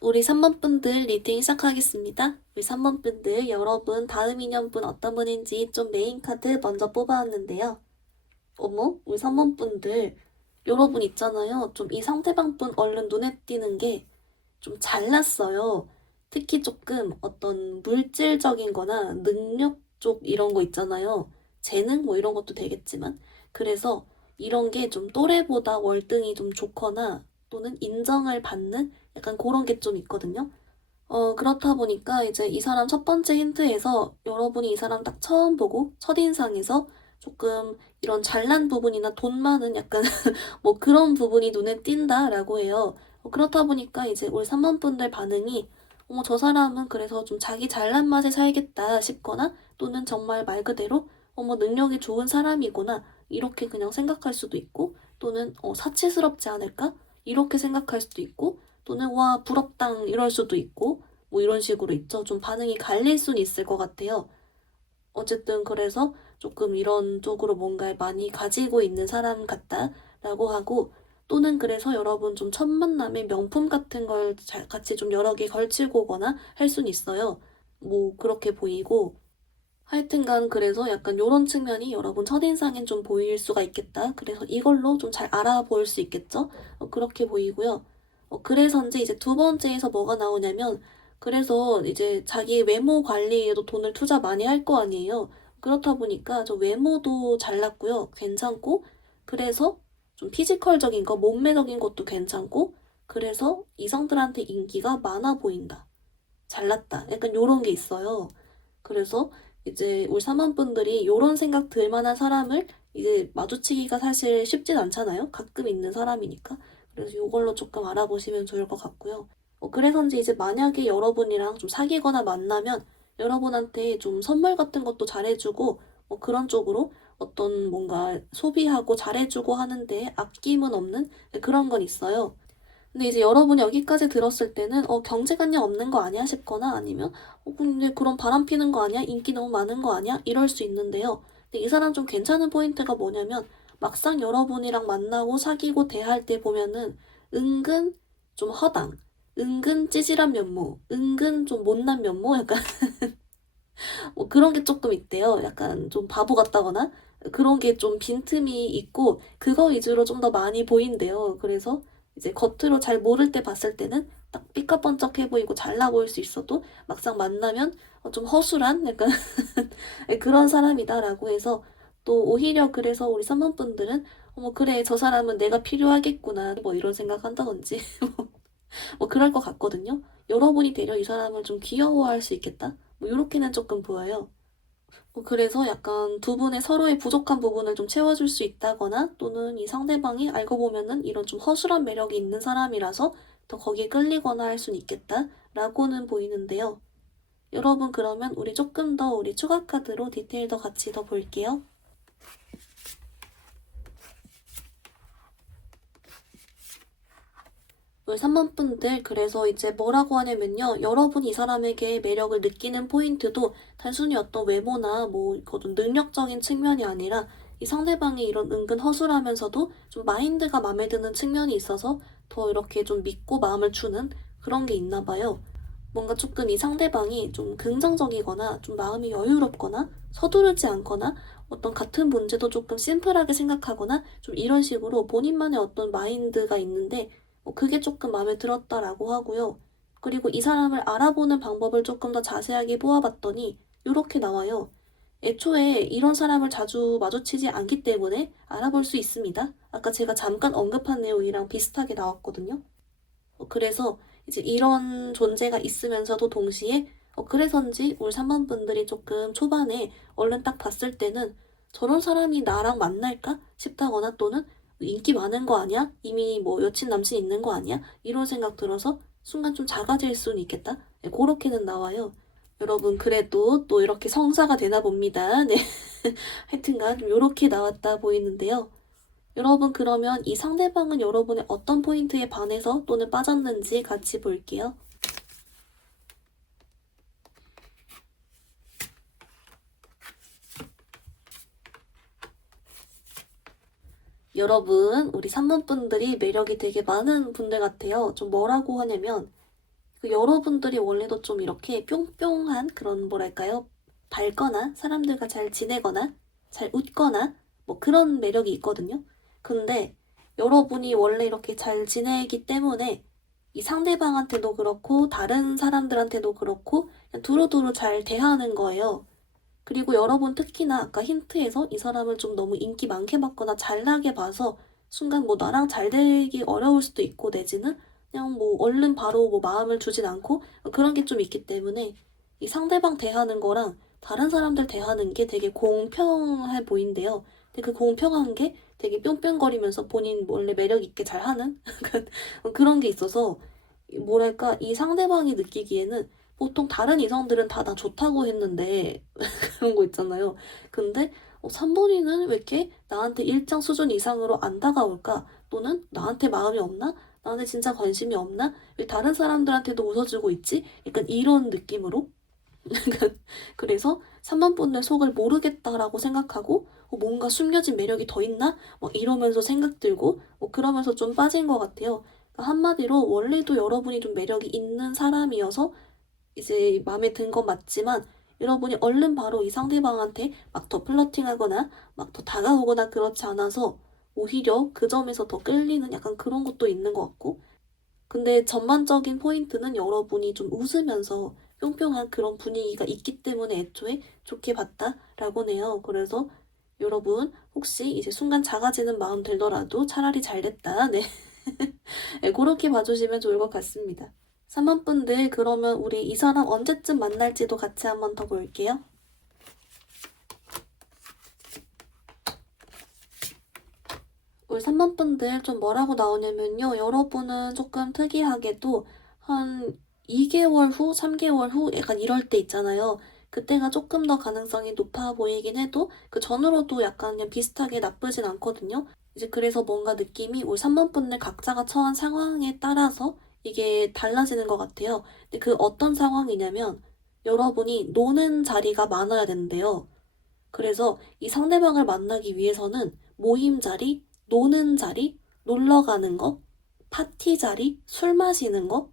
우리 3번 분들 리딩 시작하겠습니다. 우리 3번 분들 여러분 다음 인연분 어떤 분인지 좀 메인 카드 먼저 뽑아왔는데요. 어머? 우리 3번 분들 여러분 있잖아요. 좀 이 상대방 분 얼른 눈에 띄는 게 좀 잘났어요. 특히 조금 어떤 물질적인 거나 능력 쪽 이런 거 있잖아요. 재능 뭐 이런 것도 되겠지만 그래서 이런 게 좀 또래보다 월등히 좀 좋거나 또는 인정을 받는 약간 그런 게 좀 있거든요. 그렇다 보니까 이제 이 사람 첫 번째 힌트에서 여러분이 이 사람 딱 처음 보고 첫인상에서 조금 이런 잘난 부분이나 돈 많은 약간 뭐 그런 부분이 눈에 띈다라고 해요. 그렇다 보니까 이제 우리 3번 분들 반응이 어머 저 사람은 그래서 좀 자기 잘난 맛에 살겠다 싶거나 또는 정말 말 그대로 어머 능력이 좋은 사람이구나 이렇게 그냥 생각할 수도 있고 또는 사치스럽지 않을까 이렇게 생각할 수도 있고 또는 와 부럽당 이럴 수도 있고 뭐 이런 식으로 있죠. 좀 반응이 갈릴 수는 있을 것 같아요. 어쨌든 그래서 조금 이런 쪽으로 뭔가를 많이 가지고 있는 사람 같다라고 하고 또는 그래서 여러분 좀 첫 만남에 명품 같은 걸 같이 좀 여러 개 걸치고 오거나 할 수는 있어요. 뭐 그렇게 보이고 하여튼간 그래서 약간 요런 측면이 여러분 첫인상엔 좀 보일 수가 있겠다. 그래서 이걸로 좀 잘 알아볼 수 있겠죠? 그렇게 보이고요. 그래서인지 이제 두 번째에서 뭐가 나오냐면 그래서 이제 자기 외모 관리에도 돈을 투자 많이 할 거 아니에요. 그렇다 보니까 저 외모도 잘났고요. 괜찮고 그래서 좀 피지컬적인 거, 몸매적인 것도 괜찮고 그래서 이성들한테 인기가 많아 보인다. 잘났다. 약간 요런 게 있어요. 그래서 이제 우리 사모분들이 요런 생각 들 만한 사람을 이제 마주치기가 사실 쉽진 않잖아요. 가끔 있는 사람이니까. 그래서 요걸로 조금 알아보시면 좋을 것 같고요. 그래서인지 이제 만약에 여러분이랑 좀 사귀거나 만나면 여러분한테 좀 선물 같은 것도 잘해주고 그런 쪽으로 어떤 뭔가 소비하고 잘해주고 하는데 아낌은 없는 그런 건 있어요. 근데 이제 여러분이 여기까지 들었을 때는 경제관념 없는 거 아니야 싶거나 아니면 근데 그런 바람 피는 거 아니야? 인기 너무 많은 거 아니야? 이럴 수 있는데요. 근데 이 사람 좀 괜찮은 포인트가 뭐냐면 막상 여러분이랑 만나고 사귀고 대할 때 보면은 은근 좀 허당, 은근 찌질한 면모, 은근 좀 못난 면모 약간 뭐 그런 게 조금 있대요. 약간 좀 바보 같다거나 그런 게 좀 빈틈이 있고 그거 위주로 좀 더 많이 보인대요. 그래서 이제 겉으로 잘 모를 때 봤을 때는 딱 삐까뻔쩍해 보이고 잘나 보일 수 있어도 막상 만나면 좀 허술한 약간 그런 사람이다라고 해서 또 오히려 그래서 우리 선배분들은 어머 그래 저 사람은 내가 필요하겠구나 뭐 이런 생각한다든지 뭐 그럴 것 같거든요. 여러분이 되려 이 사람을 좀 귀여워할 수 있겠다? 뭐 요렇게는 조금 보여요. 그래서 약간 두 분의 서로의 부족한 부분을 좀 채워줄 수 있다거나 또는 이 상대방이 알고 보면은 이런 좀 허술한 매력이 있는 사람이라서 더 거기에 끌리거나 할 수는 있겠다라고는 보이는데요. 여러분 그러면 우리 조금 더 우리 추가 카드로 디테일 더 같이 더 볼게요. 우리 3번 분들 그래서 이제 뭐라고 하냐면요. 여러분 이 사람에게 매력을 느끼는 포인트도 단순히 어떤 외모나 뭐 그런 능력적인 측면이 아니라 이 상대방이 이런 은근 허술하면서도 좀 마인드가 마음에 드는 측면이 있어서 더 이렇게 좀 믿고 마음을 주는 그런 게 있나 봐요. 뭔가 조금 이 상대방이 좀 긍정적이거나 좀 마음이 여유롭거나 서두르지 않거나 어떤 같은 문제도 조금 심플하게 생각하거나 좀 이런 식으로 본인만의 어떤 마인드가 있는데 그게 조금 마음에 들었다라고 하고요. 그리고 이 사람을 알아보는 방법을 조금 더 자세하게 보아봤더니 이렇게 나와요. 애초에 이런 사람을 자주 마주치지 않기 때문에 알아볼 수 있습니다. 아까 제가 잠깐 언급한 내용이랑 비슷하게 나왔거든요. 그래서 이제 이런 존재가 있으면서도 동시에 그래서인지 우리 3번 분들이 조금 초반에 얼른 딱 봤을 때는 저런 사람이 나랑 만날까 싶다거나 또는 인기 많은 거 아니야? 이미 뭐 여친 남친 있는 거 아니야? 이런 생각 들어서 순간 좀 작아질 수는 있겠다. 네, 그렇게는 나와요. 여러분 그래도 또 이렇게 성사가 되나 봅니다. 네. 하여튼간 좀 이렇게 나왔다 보이는데요. 여러분 그러면 이 상대방은 여러분의 어떤 포인트에 반해서 또는 빠졌는지 같이 볼게요. 여러분, 우리 3번 분들이 매력이 되게 많은 분들 같아요. 좀 뭐라고 하냐면, 여러분들이 원래도 좀 이렇게 뿅뿅한 그런 뭐랄까요? 밝거나 사람들과 잘 지내거나 잘 웃거나 뭐 그런 매력이 있거든요. 근데 여러분이 원래 이렇게 잘 지내기 때문에 이 상대방한테도 그렇고 다른 사람들한테도 그렇고 그냥 두루두루 잘 대하는 거예요. 그리고 여러분 특히나 아까 힌트에서 이 사람을 좀 너무 인기 많게 받거나 잘나게 봐서 순간 뭐 나랑 잘 되기 어려울 수도 있고 내지는 그냥 뭐 얼른 바로 뭐 마음을 주진 않고 그런 게 좀 있기 때문에 이 상대방 대하는 거랑 다른 사람들 대하는 게 되게 공평해 보인대요. 근데 그 공평한 게 되게 뿅뿅거리면서 본인 원래 매력 있게 잘하는 그런 게 있어서 뭐랄까 이 상대방이 느끼기에는 보통 다른 이성들은 다 나 좋다고 했는데 그런 거 있잖아요. 근데 3번이는 왜 이렇게 나한테 일정 수준 이상으로 안 다가올까? 또는 나한테 마음이 없나? 나한테 진짜 관심이 없나? 왜 다른 사람들한테도 웃어주고 있지? 약간 이런 느낌으로. 그래서 3번 분의 속을 모르겠다라고 생각하고 뭔가 숨겨진 매력이 더 있나? 막 이러면서 생각 들고 그러면서 좀 빠진 것 같아요. 그러니까 한마디로 원래도 여러분이 좀 매력이 있는 사람이어서 이제 마음에 든 건 맞지만 여러분이 얼른 바로 이 상대방한테 막 더 플러팅하거나 막 더 다가오거나 그렇지 않아서 오히려 그 점에서 더 끌리는 약간 그런 것도 있는 것 같고 근데 전반적인 포인트는 여러분이 좀 웃으면서 뿅뿅한 그런 분위기가 있기 때문에 애초에 좋게 봤다라고 네요. 그래서 여러분 혹시 이제 순간 작아지는 마음 들더라도 차라리 잘 됐다. 네. 네, 그렇게 봐주시면 좋을 것 같습니다. 3번 분들 그러면 우리 이 사람 언제쯤 만날지도 같이 한번 더 볼게요. 우리 3번 분들 좀 뭐라고 나오냐면요. 여러분은 조금 특이하게도 한 2개월 후, 3개월 후 약간 이럴 때 있잖아요. 그때가 조금 더 가능성이 높아 보이긴 해도 그 전으로도 약간 그냥 비슷하게 나쁘진 않거든요. 이제 그래서 뭔가 느낌이 우리 3번 분들 각자가 처한 상황에 따라서 이게 달라지는 것 같아요. 근데 그 어떤 상황이냐면 여러분이 노는 자리가 많아야 되는데요. 그래서 이 상대방을 만나기 위해서는 모임 자리, 노는 자리, 놀러 가는 거, 파티 자리, 술 마시는 거,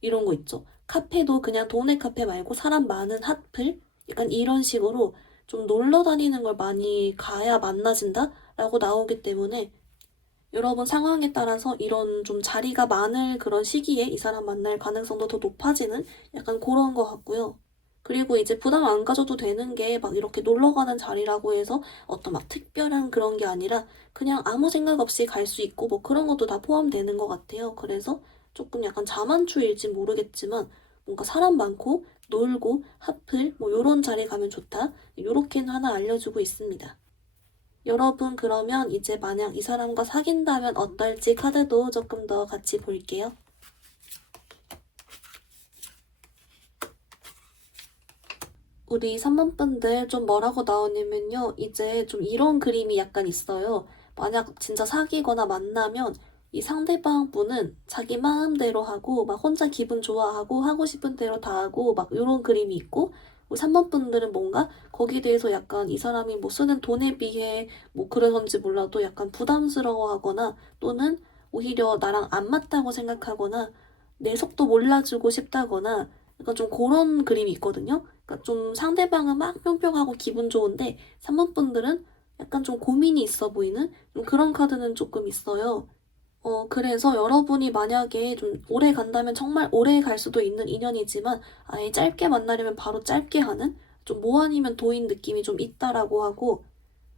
이런 거 있죠. 카페도 그냥 동네 카페 말고 사람 많은 핫플? 약간 이런 식으로 좀 놀러 다니는 걸 많이 가야 만나진다? 라고 나오기 때문에 여러분 상황에 따라서 이런 좀 자리가 많을 그런 시기에 이 사람 만날 가능성도 더 높아지는 약간 그런 것 같고요. 그리고 이제 부담 안 가져도 되는 게 막 이렇게 놀러 가는 자리라고 해서 어떤 막 특별한 그런 게 아니라 그냥 아무 생각 없이 갈 수 있고 뭐 그런 것도 다 포함되는 것 같아요. 그래서 조금 약간 자만추일지 모르겠지만 뭔가 사람 많고 놀고 핫플 뭐 요런 자리 가면 좋다. 요렇게는 하나 알려주고 있습니다. 여러분, 그러면 이제 만약 이 사람과 사귄다면 어떨지 카드도 조금 더 같이 볼게요. 우리 3번 분들 좀 뭐라고 나오냐면요. 이제 좀 이런 그림이 약간 있어요. 만약 진짜 사귀거나 만나면 이 상대방 분은 자기 마음대로 하고 막 혼자 기분 좋아하고 하고 싶은 대로 다 하고 막 이런 그림이 있고 우리 3번 분들은 뭔가 거기에 대해서 약간 이 사람이 뭐 쓰는 돈에 비해 뭐 그래서인지 몰라도 약간 부담스러워하거나 또는 오히려 나랑 안 맞다고 생각하거나 내 속도 몰라주고 싶다거나 약간 좀 그런 그림이 있거든요. 그러니까 좀 상대방은 막 뿅뿅하고 기분 좋은데 3번 분들은 약간 좀 고민이 있어 보이는 좀 그런 카드는 조금 있어요. 그래서 여러분이 만약에 좀 오래 간다면 정말 오래 갈 수도 있는 인연이지만 아예 짧게 만나려면 바로 짧게 하는 좀 뭐 아니면 도인 느낌이 좀 있다라고 하고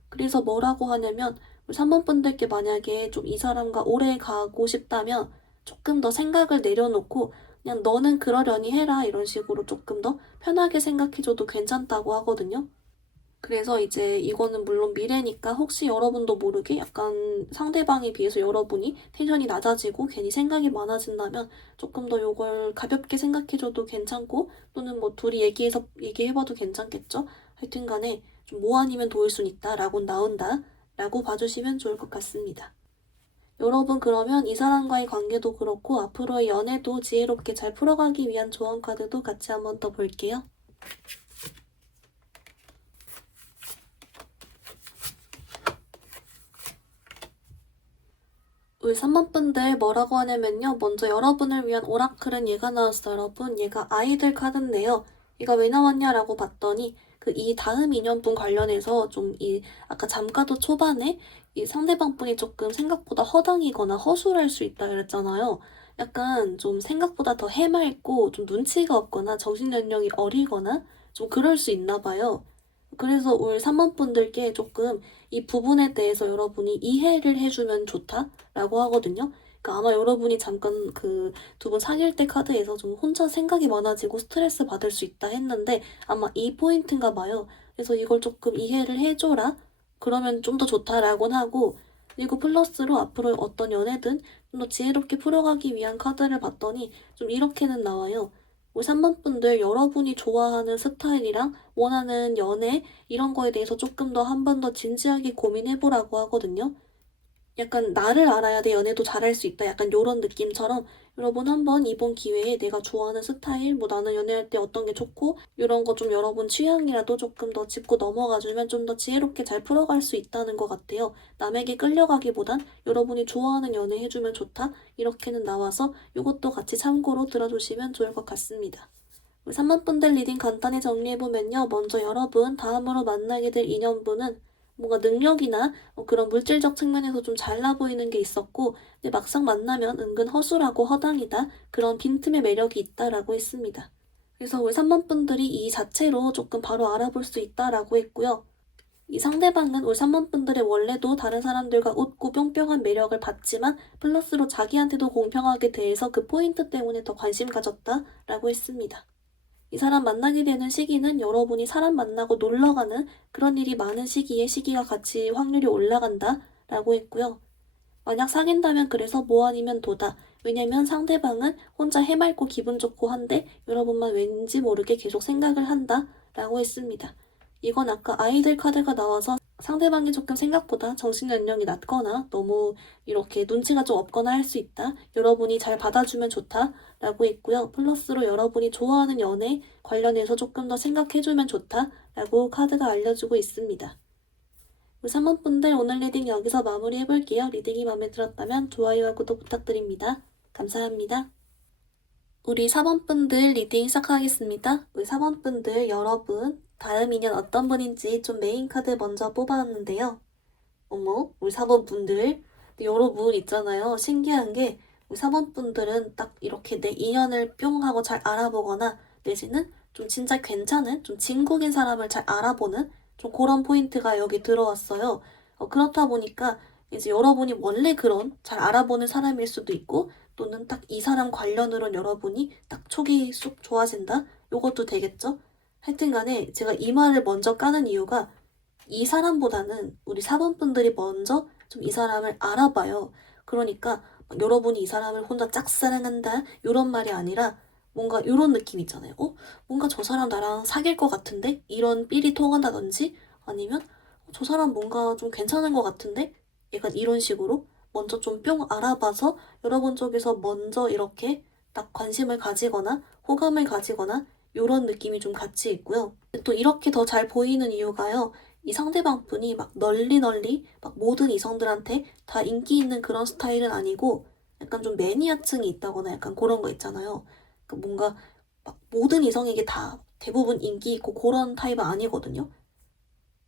그래서 뭐라고 하냐면 3번 분들께 만약에 좀 이 사람과 오래 가고 싶다면 조금 더 생각을 내려놓고 그냥 너는 그러려니 해라 이런 식으로 조금 더 편하게 생각해줘도 괜찮다고 하거든요. 그래서 이제 이거는 물론 미래니까 혹시 여러분도 모르게 약간 상대방에 비해서 여러분이 텐션이 낮아지고 괜히 생각이 많아진다면 조금 더 요걸 가볍게 생각해줘도 괜찮고 또는 뭐 둘이 얘기해봐도 괜찮겠죠? 하여튼 간에 좀 뭐 아니면 도울 순 있다 라고 나온다 라고 봐주시면 좋을 것 같습니다. 여러분 그러면 이 사람과의 관계도 그렇고 앞으로의 연애도 지혜롭게 잘 풀어가기 위한 조언 카드도 같이 한번 더 볼게요. 우리 3번 분들 뭐라고 하냐면요. 먼저 여러분을 위한 오라클은 얘가 나왔어요, 여러분. 얘가 아이들 카드인데요. 얘가 왜 나왔냐라고 봤더니 그 이 다음 인연분 관련해서 좀 이 아까 잠가도 초반에 이 상대방 분이 조금 생각보다 허당이거나 허술할 수 있다 그랬잖아요. 약간 좀 생각보다 더 해맑고 좀 눈치가 없거나 정신 연령이 어리거나 좀 그럴 수 있나 봐요. 그래서 우리 3번 분들께 조금 이 부분에 대해서 여러분이 이해를 해주면 좋다라고 하거든요. 그러니까 아마 여러분이 잠깐 그 두 분 사귈 때 카드에서 좀 혼자 생각이 많아지고 스트레스 받을 수 있다 했는데 아마 이 포인트인가 봐요. 그래서 이걸 조금 이해를 해줘라. 그러면 좀 더 좋다라고는 하고 그리고 플러스로 앞으로 어떤 연애든 좀 더 지혜롭게 풀어가기 위한 카드를 봤더니 좀 이렇게는 나와요. 우리 3번 분들 여러분이 좋아하는 스타일이랑 원하는 연애 이런 거에 대해서 조금 더 한 번 더 진지하게 고민해보라고 하거든요. 약간 나를 알아야 내 연애도 잘할 수 있다. 약간 요런 느낌처럼 여러분 한번 이번 기회에 내가 좋아하는 스타일, 뭐 나는 연애할 때 어떤 게 좋고 이런 거 좀 여러분 취향이라도 조금 더 짚고 넘어가주면 좀 더 지혜롭게 잘 풀어갈 수 있다는 것 같아요. 남에게 끌려가기보단 여러분이 좋아하는 연애 해주면 좋다. 이렇게는 나와서 이것도 같이 참고로 들어주시면 좋을 것 같습니다. 우리 3번 분들 리딩 간단히 정리해보면요. 먼저 여러분 다음으로 만나게 될 인연분은 뭔가 능력이나 그런 물질적 측면에서 좀 잘나 보이는 게 있었고 근데 막상 만나면 은근 허술하고 허당이다. 그런 빈틈의 매력이 있다라고 했습니다. 그래서 우리 3번 분들이 이 자체로 조금 바로 알아볼 수 있다라고 했고요. 이 상대방은 우리 3번 분들의 원래도 다른 사람들과 웃고 뿅뿅한 매력을 받지만 플러스로 자기한테도 공평하게 대해서 그 포인트 때문에 더 관심 가졌다라고 했습니다. 이 사람 만나게 되는 시기는 여러분이 사람 만나고 놀러 가는 그런 일이 많은 시기에 시기가 같이 확률이 올라간다 라고 했고요. 만약 사귄다면 그래서 뭐 아니면 도다. 왜냐면 상대방은 혼자 해맑고 기분 좋고 한데 여러분만 왠지 모르게 계속 생각을 한다 라고 했습니다. 이건 아까 아이들 카드가 나와서 상대방이 조금 생각보다 정신 연령이 낮거나 너무 이렇게 눈치가 좀 없거나 할 수 있다. 여러분이 잘 받아주면 좋다. 라고 있고요. 플러스로 여러분이 좋아하는 연애 관련해서 조금 더 생각해주면 좋다. 라고 카드가 알려주고 있습니다. 우리 3번 분들 오늘 리딩 여기서 마무리해볼게요. 리딩이 마음에 들었다면 좋아요와 구독 부탁드립니다. 감사합니다. 우리 4번 분들 리딩 시작하겠습니다. 우리 4번 분들 여러분 다음 인연 어떤 분인지 좀 메인 카드 먼저 뽑아왔는데요. 어머, 우리 4번 분들 여러분 있잖아요. 신기한 게 우리 4번 분들은 딱 이렇게 내 인연을 뿅 하고 잘 알아보거나 내지는 좀 진짜 괜찮은 좀 진국인 사람을 잘 알아보는 좀 그런 포인트가 여기 들어왔어요. 그렇다 보니까 이제 여러분이 원래 그런 잘 알아보는 사람일 수도 있고 또는 딱 이 사람 관련으로 여러분이 딱 촉이 쏙 좋아진다? 요것도 되겠죠? 하여튼 간에 제가 이 말을 먼저 까는 이유가 이 사람보다는 우리 4번 분들이 먼저 좀 이 사람을 알아봐요. 그러니까 막 여러분이 이 사람을 혼자 짝사랑한다 이런 말이 아니라 뭔가 이런 느낌 있잖아요. 뭔가 저 사람 나랑 사귈 것 같은데? 이런 삘이 통한다든지 아니면 저 사람 뭔가 좀 괜찮은 것 같은데? 약간 이런 식으로 먼저 좀 뿅 알아봐서 여러분 쪽에서 먼저 이렇게 딱 관심을 가지거나 호감을 가지거나 이런 느낌이 좀 같이 있고요. 또 이렇게 더 잘 보이는 이유가요. 이 상대방 분이 막 널리 막 모든 이성들한테 다 인기 있는 그런 스타일은 아니고 약간 좀 매니아층이 있다거나 약간 그런 거 있잖아요. 뭔가 막 모든 이성에게 다 대부분 인기 있고 그런 타입은 아니거든요.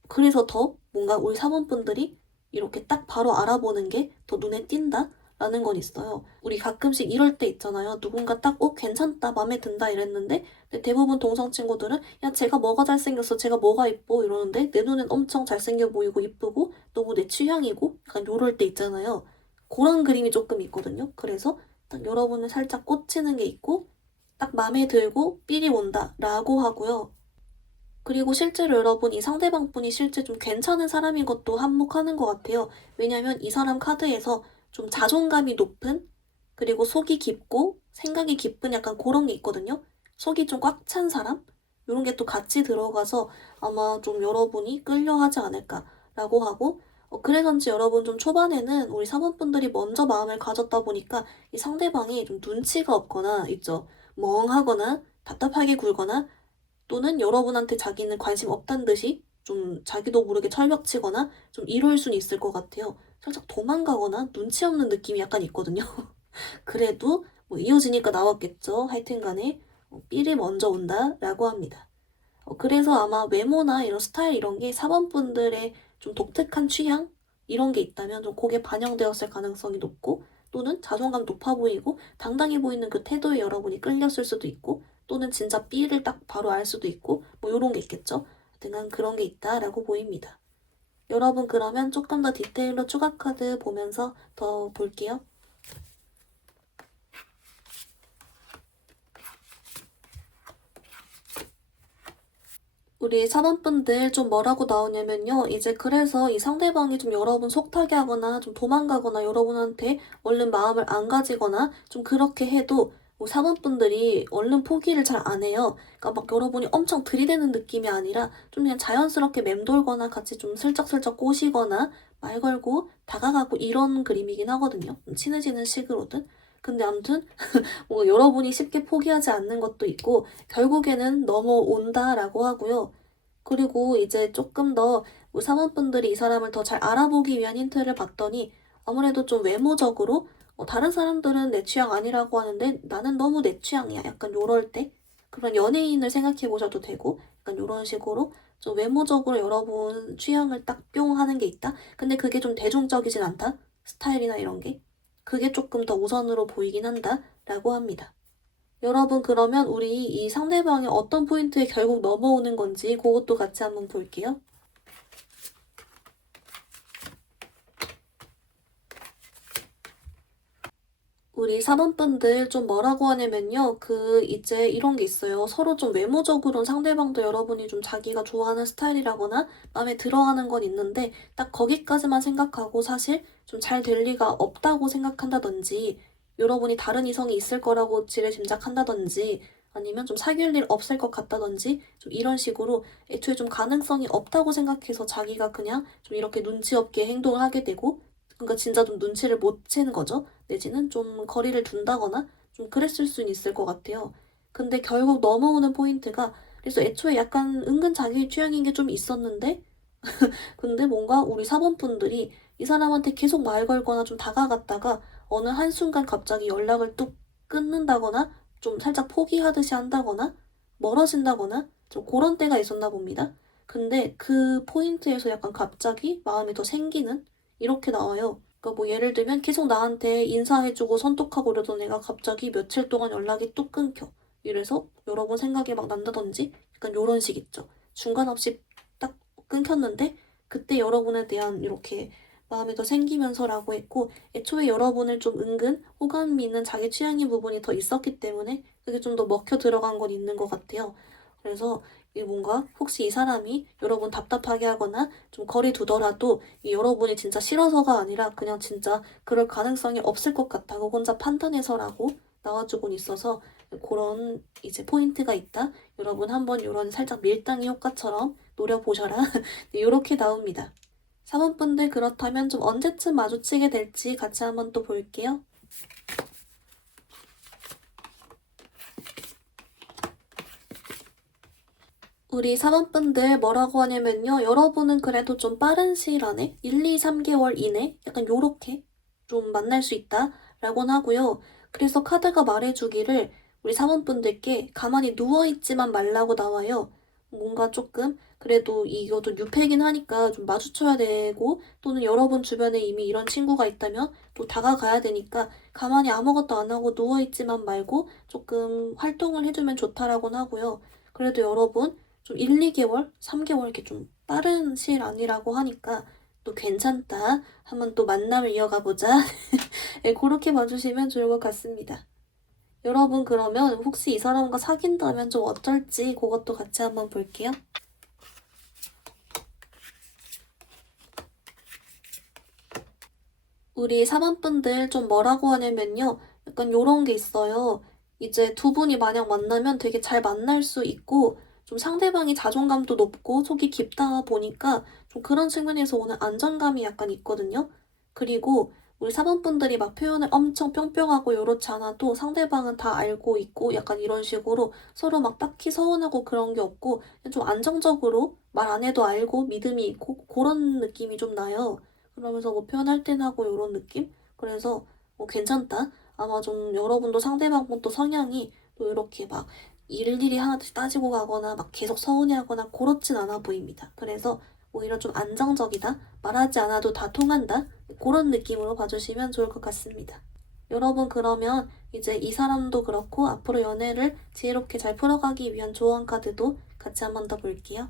그래서 더 뭔가 우리 사모분들이 이렇게 딱 바로 알아보는 게 더 눈에 띈다? 라는 건 있어요. 우리 가끔씩 이럴 때 있잖아요. 누군가 딱, 괜찮다, 마음에 든다 이랬는데, 근데 대부분 동성 친구들은, 야, 쟤가 뭐가 잘생겼어, 쟤가 뭐가 이뻐 이러는데, 내 눈엔 엄청 잘생겨 보이고 이쁘고, 너무 내 취향이고, 약간 요럴 때 있잖아요. 그런 그림이 조금 있거든요. 그래서 딱 여러분을 살짝 꽂히는 게 있고, 딱 마음에 들고, 삘이 온다, 라고 하고요. 그리고 실제로 여러분 이 상대방 분이 실제 좀 괜찮은 사람인 것도 한몫하는 것 같아요. 왜냐면 이 사람 카드에서 좀 자존감이 높은 그리고 속이 깊고 생각이 깊은 약간 그런 게 있거든요. 속이 좀 꽉 찬 사람? 이런 게 또 같이 들어가서 아마 좀 여러분이 끌려하지 않을까라고 하고 그래서인지 여러분 좀 초반에는 우리 사모분들이 먼저 마음을 가졌다 보니까 이 상대방이 좀 눈치가 없거나 있죠. 멍하거나 답답하게 굴거나 또는 여러분한테 자기는 관심 없다는 듯이 좀 자기도 모르게 철벽치거나 좀 이럴 수는 있을 것 같아요. 살짝 도망가거나 눈치 없는 느낌이 약간 있거든요. 그래도 뭐 이어지니까 나왔겠죠. 하여튼 간에 삘이 먼저 온다라고 합니다. 그래서 아마 외모나 이런 스타일 이런 게 4번분들의 좀 독특한 취향 이런 게 있다면 좀 그게 반영되었을 가능성이 높고 또는 자존감 높아 보이고 당당해 보이는 그 태도에 여러분이 끌렸을 수도 있고 또는 진짜 삐를 딱 바로 알 수도 있고 뭐 이런 게 있겠죠. 등한 그런 게 있다라고 보입니다. 여러분 그러면 조금 더 디테일로 추가 카드 보면서 더 볼게요. 우리 사번분들 좀 뭐라고 나오냐면요. 이제 그래서 이 상대방이 좀 여러분 속타게 하거나 좀 도망가거나 여러분한테 얼른 마음을 안 가지거나 좀 그렇게 해도 우리 사번분들이 얼른 포기를 잘 안 해요. 그러니까 막 여러분이 엄청 들이대는 느낌이 아니라 좀 그냥 자연스럽게 맴돌거나 같이 좀 슬쩍슬쩍 꼬시거나 말 걸고 다가가고 이런 그림이긴 하거든요. 좀 친해지는 식으로든. 근데 아무튼 여러분이 쉽게 포기하지 않는 것도 있고 결국에는 넘어온다라고 하고요. 그리고 이제 조금 더 사모분들이 이 사람을 더 잘 알아보기 위한 힌트를 봤더니 아무래도 좀 외모적으로 다른 사람들은 내 취향 아니라고 하는데 나는 너무 내 취향이야. 약간 요럴 때 그런 연예인을 생각해 보셔도 되고 약간 요런 식으로 좀 외모적으로 여러분 취향을 딱 뿅 하는 게 있다. 근데 그게 좀 대중적이진 않다. 스타일이나 이런 게. 그게 조금 더 우선으로 보이긴 한다라고 합니다. 여러분 그러면 우리 이 상대방이 어떤 포인트에 결국 넘어오는 건지 그것도 같이 한번 볼게요. 우리 사번분들 좀 뭐라고 하냐면요. 이제 이런 게 있어요. 서로 좀 외모적으로는 상대방도 여러분이 좀 자기가 좋아하는 스타일이라거나 마음에 들어하는 건 있는데 딱 거기까지만 생각하고 사실 좀 잘 될 리가 없다고 생각한다든지 여러분이 다른 이성이 있을 거라고 지레짐작한다든지 아니면 좀 사귈 일 없을 것 같다든지 좀 이런 식으로 애초에 좀 가능성이 없다고 생각해서 자기가 그냥 좀 이렇게 눈치 없게 행동을 하게 되고, 그러니까 진짜 좀 눈치를 못 채는 거죠. 내지는 좀 거리를 둔다거나 좀 그랬을 수는 있을 것 같아요. 근데 결국 넘어오는 포인트가, 그래서 애초에 약간 은근 자기 취향인 게 좀 있었는데 근데 뭔가 우리 사범분들이 이 사람한테 계속 말 걸거나 좀 다가갔다가 어느 한순간 갑자기 연락을 뚝 끊는다거나 좀 살짝 포기하듯이 한다거나 멀어진다거나 좀 그런 때가 있었나 봅니다. 근데 그 포인트에서 약간 갑자기 마음이 더 생기는 이렇게 나와요. 그러니까 뭐 예를 들면 계속 나한테 인사해주고 선톡하고 그러던 애가 갑자기 며칠 동안 연락이 뚝 끊겨. 이래서 여러 번 생각이 막 난다든지 약간 요런 식 있죠. 중간 없이 딱 끊겼는데 그때 여러분에 대한 이렇게 마음이 더 생기면서라고 했고, 애초에 여러분을 좀 은근 호감이 있는 자기 취향인 부분이 더 있었기 때문에 그게 좀 더 먹혀 들어간 건 있는 것 같아요. 그래서 이 뭔가 혹시 이 사람이 여러분 답답하게 하거나 좀 거리 두더라도 이 여러분이 진짜 싫어서가 아니라 그냥 진짜 그럴 가능성이 없을 것 같다고 혼자 판단해서라고 나와주곤 있어서 그런 이제 포인트가 있다. 여러분 한번 이런 살짝 밀당의 효과처럼 노려보셔라. 네, 이렇게 나옵니다. 사모분들 그렇다면 좀 언제쯤 마주치게 될지 같이 한번 또 볼게요. 우리 사모분들 뭐라고 하냐면요. 여러분은 그래도 좀 빠른 시일 안에 1, 2, 3개월 이내 약간 요렇게 좀 만날 수 있다 라고는 하고요. 그래서 카드가 말해주기를 우리 사모분들께 가만히 누워있지만 말라고 나와요. 뭔가 조금 그래도 이것도 뉴페이긴 하니까 좀 마주쳐야 되고, 또는 여러분 주변에 이미 이런 친구가 있다면 또 다가가야 되니까 가만히 아무것도 안 하고 누워있지만 말고 조금 활동을 해주면 좋다라고는 하고요. 그래도 여러분 좀 1, 2개월, 3개월 이렇게 좀 빠른 시일 아니라고 하니까 또 괜찮다. 한번 또 만남을 이어가 보자. 네, 그렇게 봐주시면 좋을 것 같습니다. 여러분 그러면 혹시 이 사람과 사귄다면 좀 어떨지 그것도 같이 한번 볼게요. 우리 사반분들 좀 뭐라고 하냐면요. 약간 요런 게 있어요. 이제 두 분이 만약 만나면 되게 잘 만날 수 있고, 좀 상대방이 자존감도 높고 속이 깊다 보니까 좀 그런 측면에서 오는 안정감이 약간 있거든요. 그리고 우리 사반분들이 막 표현을 엄청 뿅뿅하고 요렇지 않아도 상대방은 다 알고 있고 약간 이런 식으로 서로 막 딱히 서운하고 그런 게 없고 그냥 좀 안정적으로 말 안 해도 알고 믿음이 있고 그런 느낌이 좀 나요. 그러면서 뭐 표현할 땐 하고 이런 느낌? 그래서 괜찮다. 아마 좀 여러분도 상대방분도 성향이 또 이렇게 막 일일이 하나씩 따지고 가거나 막 계속 서운해하거나 그렇진 않아 보입니다. 그래서 오히려 좀 안정적이다. 말하지 않아도 다 통한다. 그런 느낌으로 봐주시면 좋을 것 같습니다. 여러분 그러면 이제 이 사람도 그렇고 앞으로 연애를 지혜롭게 잘 풀어가기 위한 조언 카드도 같이 한번 더 볼게요.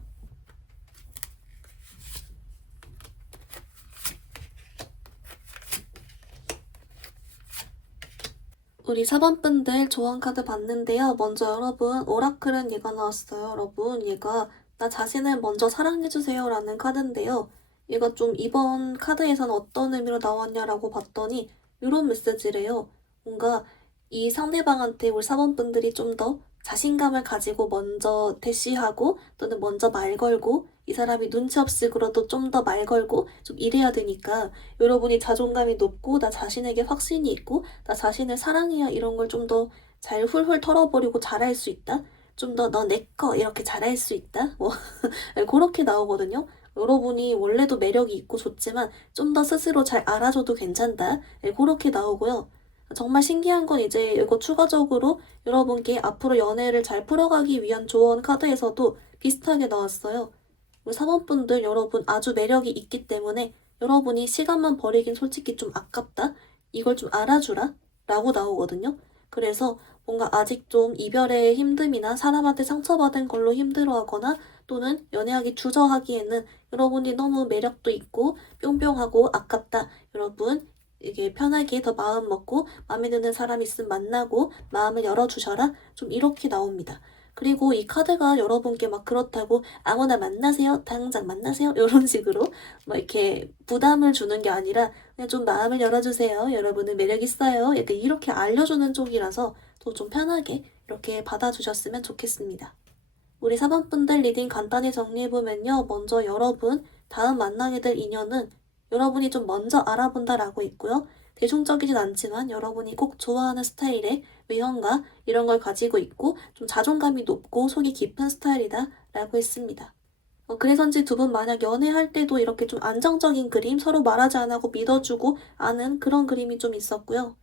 우리 사반분들 조언 카드 봤는데요. 먼저 여러분 오라클은 얘가 나왔어요. 여러분 얘가 나 자신을 먼저 사랑해주세요 라는 카드인데요. 얘가 좀 이번 카드에서는 어떤 의미로 나왔냐라고 봤더니 이런 메시지래요. 뭔가 이 상대방한테 우리 사반분들이 좀 더 자신감을 가지고 먼저 대시하고 또는 먼저 말 걸고 이 사람이 눈치 없이 굴어도 좀 더 말 걸고 좀 이래야 되니까 여러분이 자존감이 높고 나 자신에게 확신이 있고 나 자신을 사랑해야 이런 걸 좀 더 잘 훌훌 털어버리고 잘할 수 있다. 좀 더 너 내 거 이렇게 잘할 수 있다. 뭐 그렇게 나오거든요. 여러분이 원래도 매력이 있고 좋지만 좀 더 스스로 잘 알아줘도 괜찮다. 그렇게 나오고요. 정말 신기한 건 이제 이거 추가적으로 여러분께 앞으로 연애를 잘 풀어가기 위한 조언 카드에서도 비슷하게 나왔어요. 우리 사모분들 여러분 아주 매력이 있기 때문에 여러분이 시간만 버리긴 솔직히 좀 아깝다. 이걸 좀 알아주라. 라고 나오거든요. 그래서 뭔가 아직 좀 이별의 힘듦이나 사람한테 상처받은 걸로 힘들어하거나 또는 연애하기 주저하기에는 여러분이 너무 매력도 있고 뿅뿅하고 아깝다. 여러분 이게 편하게 더 마음 먹고 마음에 드는 사람 있으면 만나고 마음을 열어주셔라. 좀 이렇게 나옵니다. 그리고 이 카드가 여러분께 막 그렇다고 아무나 만나세요, 당장 만나세요 이런 식으로 막 이렇게 부담을 주는 게 아니라 그냥 좀 마음을 열어주세요. 여러분은 매력 있어요. 약간 이렇게 알려주는 쪽이라서 더 좀 편하게 이렇게 받아주셨으면 좋겠습니다. 우리 4번분들 리딩 간단히 정리해보면요. 먼저 여러분 다음 만나게 될 인연은 여러분이 좀 먼저 알아본다라고 있고요. 대중적이진 않지만 여러분이 꼭 좋아하는 스타일의 외형과 이런 걸 가지고 있고 좀 자존감이 높고 속이 깊은 스타일이다 라고 했습니다. 그래서인지 두 분 만약 연애할 때도 이렇게 좀 안정적인 그림, 서로 말하지 않고 믿어주고 아는 그런 그림이 좀 있었고요.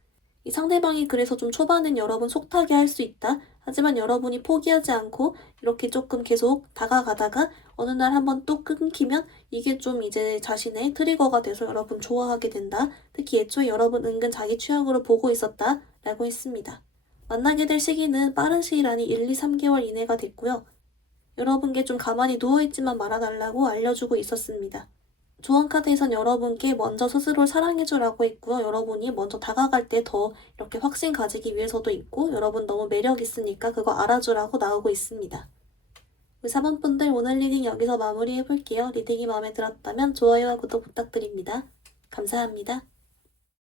이 상대방이 그래서 좀 초반엔 여러분 속타게 할 수 있다. 하지만 여러분이 포기하지 않고 이렇게 조금 계속 다가가다가 어느 날 한번 또 끊기면 이게 좀 이제 자신의 트리거가 돼서 여러분 좋아하게 된다. 특히 애초에 여러분 은근 자기 취향으로 보고 있었다. 라고 했습니다. 만나게 될 시기는 빠른 시일 안이 1, 2, 3개월 이내가 됐고요. 여러분께 좀 가만히 누워있지만 말아달라고 알려주고 있었습니다. 조언 카드에선 여러분께 먼저 스스로를 사랑해주라고 했고요. 여러분이 먼저 다가갈 때 더 이렇게 확신 가지기 위해서도 있고 여러분 너무 매력 있으니까 그거 알아주라고 나오고 있습니다. 우리 4번분들 오늘 리딩 여기서 마무리해볼게요. 리딩이 마음에 들었다면 좋아요와 구독 부탁드립니다. 감사합니다.